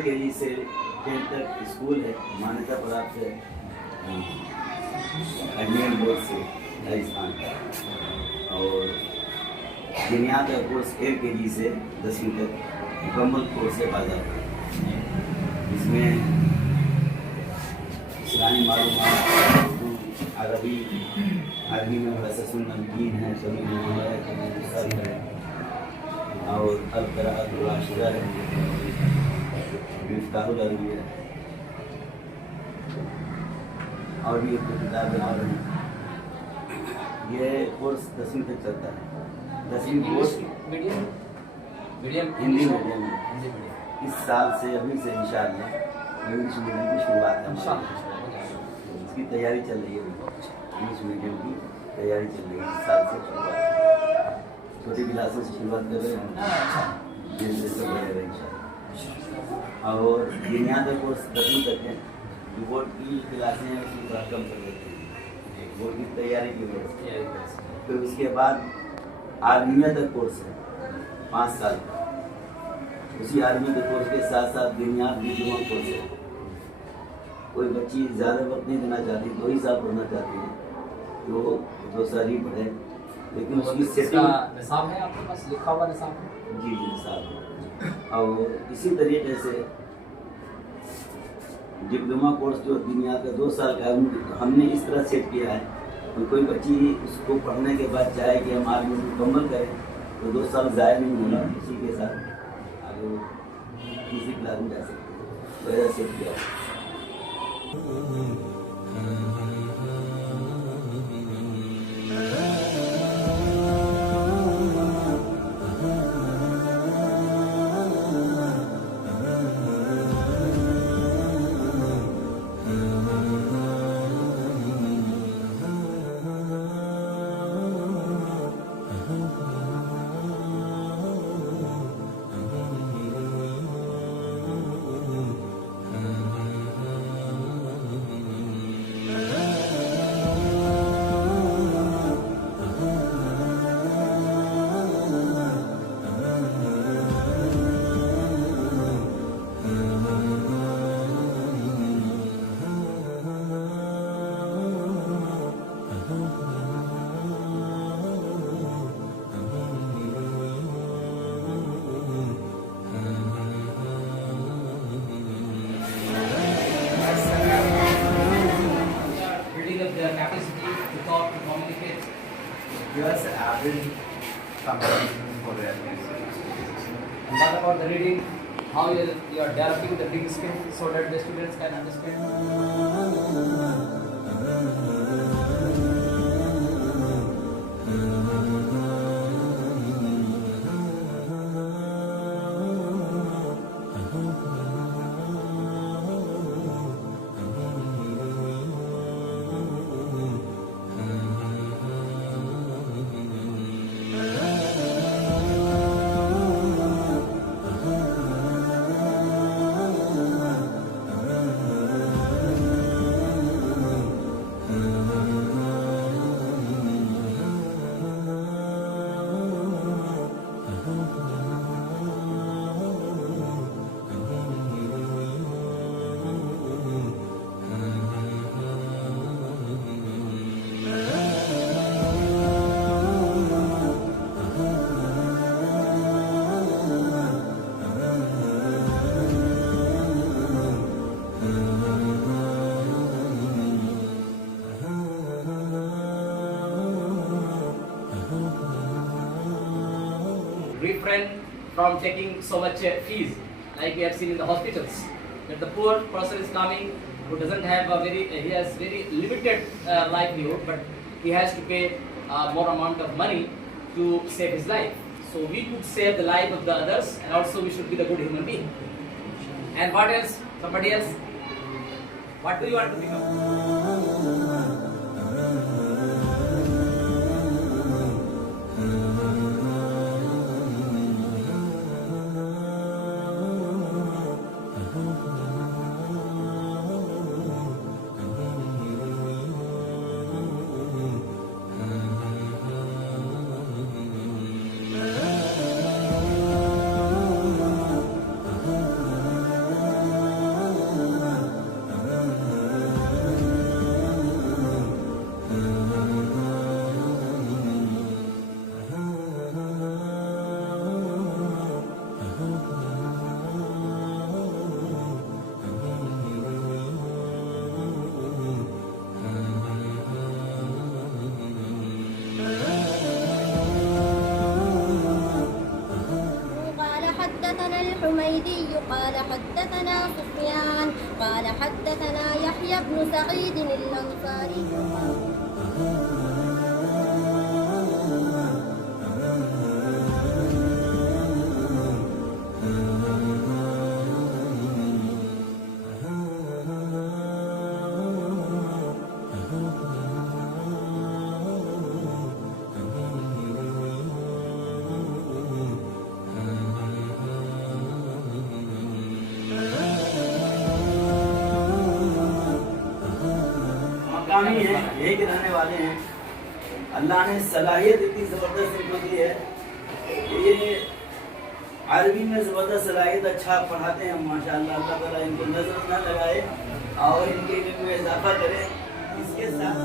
LKG से 10th तक school है, मान्यता प्राप्त है अजमेर बोर्ड से राजस्थान का। और बुनियाद का कोर्स LKG से 10वीं तक मुकम्मल कोर्स है बाजार का। इसमें इस्लामी मालूमात, अरबी में वैसे नमकीन है, सभी है और अल-क़राअतुल राशिदा है, मिफ्ताहुल अरबी है और भी किताबें और हैं। ये कोर्स 10वीं तक चलता है। 10वीं कोर्स मीडियम हिंदी मीडियम में इस साल से अभी से इंशाअल्लाह इंग्लिश मीडियम की शुरुआत है। इसकी तैयारी चल रही है, इंग्लिश मीडियम की तैयारी चल रही है। इस साल से शुरुआत, छोटी क्लासों से शुरुआत कर रहे हैं, जैसे सब रहेगा इंशाअल्लाह। और बुनियाद का कोर्स 10वीं तक है। जो बोर्ड की क्लासें हैं उसकी थोड़ा कम कर देते हैं बोर्ड की तैयारी की वजह से। फिर उसके बाद आर्मीया तक कोर्स है 5 साल का। उसी आर्मी के कोर्स के साथ साथ बुनियाद डिप्लोमा कोर्स है। कोई बच्ची ज़्यादा वक्त नहीं देना चाहती, 2 ही साल पढ़ना चाहती है तो 2 साल ही पढ़े, लेकिन उसकी सेटिंग निसाब है आपके पास, लिखा हुआ निसाब है? जी निसाब है। और इसी तरीके से डिप्लोमा कोर्स जो बुनियाद का 2 साल का हमने इस तरह सेट किया है तो कोई बच्ची उसको पढ़ने के बाद चाहे कि हम आगे मुकम्मल करें तो 2 साल ज़ाया नहीं होगा, उसी के साथ आगे किसी क्लास में जा सकते हैं। तो ऐसा सेट किया। Just average comprehension for their And what about the reading? How you are developing the reading skill so that the students can understand? Refrain from taking so much fees, like we have seen in the hospitals, that the poor person is coming who doesn't have he has very limited livelihood, but he has to pay more amount of money to save his life. So we could save the life of the others, and also we should be the good human being. And what else? Somebody else? What do you want to become? يحيى بن سعيد الأنصاري. مقامی ہیں، یہی کے رہنے والے ہیں. اللہ نے صلاحیت اتنی زبردست ان کو دی ہے کہ یہ عربی میں زبردست صلاحیت اچھا پڑھاتے ہیں ماشاءاللہ. اللہ تعالیٰ ان کو نظر نہ لگائے اور ان کے علم میں اضافہ کرے. اس کے ساتھ